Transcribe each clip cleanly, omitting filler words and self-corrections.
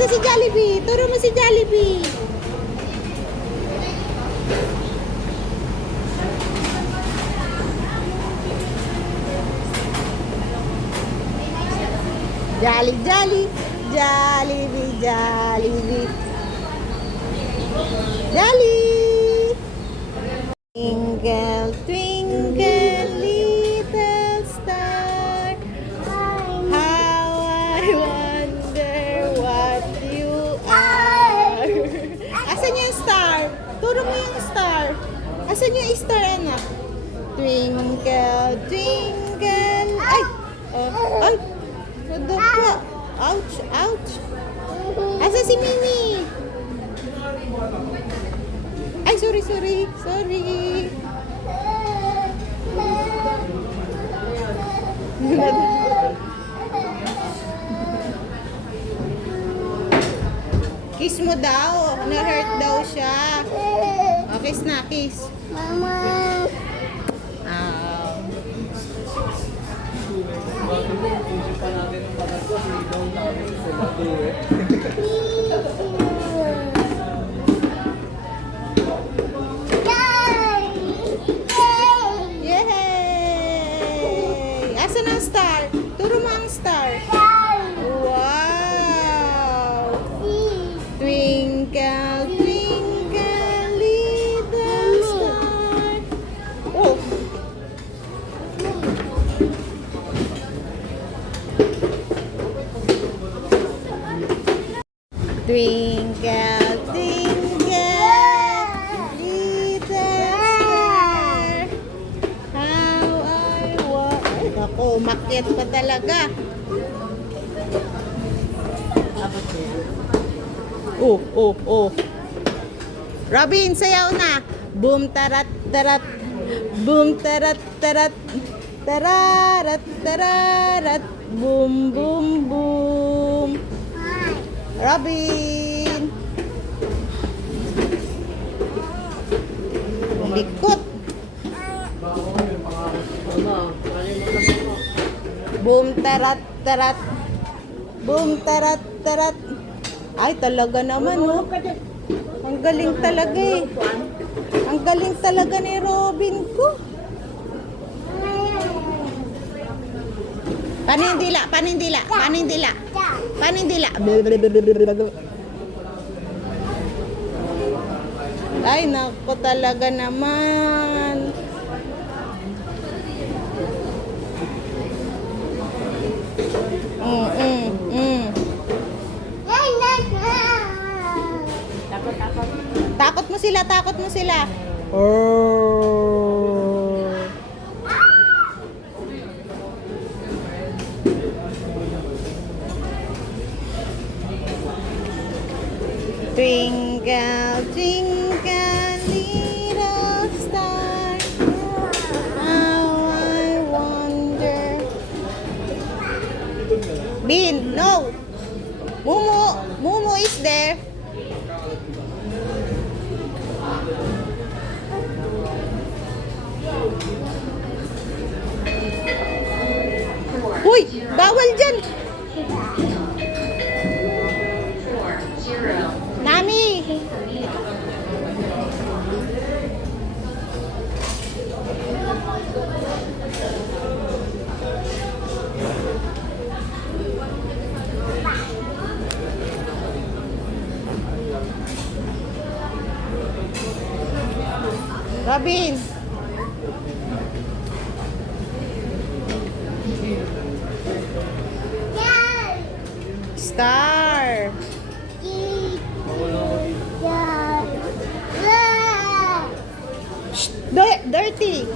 Asa si Jollibee? Turo mo si Jollibee. Jolly, jolly, Jollibee, Jollibee. Jolly! Twinkle, twinkle, little star, how I wonder what you are. Asan yung star? Turo mo yung star. Asan yung star, anak? Twinkle, twinkle. Ay! Ay! Nadapa. Ouch, ouch. Asa si Mimi? Ay, sorry, sorry. Sorry. Kiss mo daw. Na-hurt daw siya. O, kiss na, kiss. Mama. Yay! Asan ang star? Turo mo ang star. Wow! Twinkle, twinkle, little star. Oh! Twinkle, twinkle, little star, how I want... Ay, naku, umakyat pa talaga. Oh, oh, oh. Robin, sayaw na. Boom, tarat, tarat. Boom, tarat, tarat. Tararat, tararat. Boom, boom, boom. Robin! Likot! Boom, tarat, tarat. Boom, tarat, tarat. Ay, talaga naman, oh. Ang galing talaga, eh. Ang galing talaga ni Robin ko. Panindila, panindila, panindila. Panindila. Ay, nako talaga naman. Takot mo sila, takot mo sila. Oh. Twinkle, twinkle, little star, how I wonder. Bin, no. Mumu, Mumu is there. Uy, bawal dyan. Nami. Robin. Star. Shh, dirty.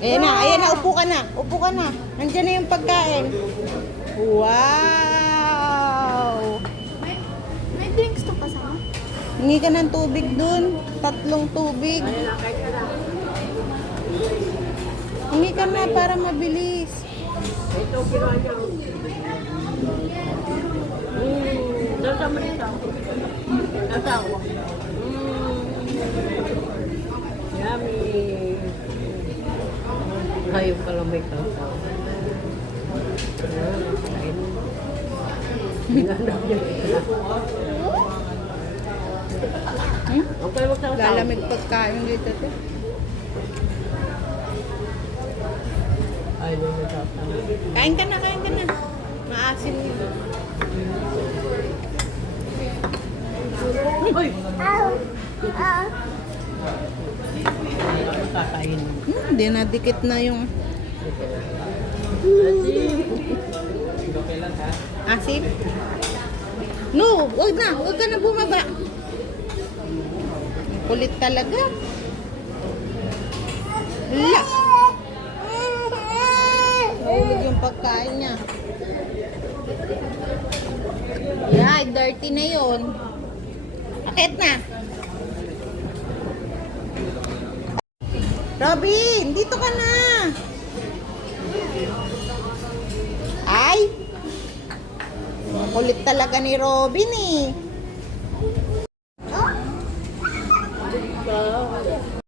Ayan na, upo ka na. Upo ka na. Nandiyan na yung pagkain. Wow! May drinks to kasama? Hingi ka ng tubig dun. 3 tubig. Hingi ka na para mabilis. Ito, ginawa niya. Nasama nito. Asawa. Yummy. Ayaw pala may kasaw. Kain. Hinanap niya. Hmm? Okay, magsasaw. Lalamig pagkain dito. Te. Ayaw magsasaw. Kain ka na, kain ka na. Maasin yun. Uy! Kakain. Hindi na dikit na yung asin. No, wag na. Wag ka na bumaba. Ang kulit talaga. La. Nahulog yung pagkain niya. Yeah, dirty na yun. Akit na. Robin, dito ka na. Ay. Kulit talaga ni Robin eh.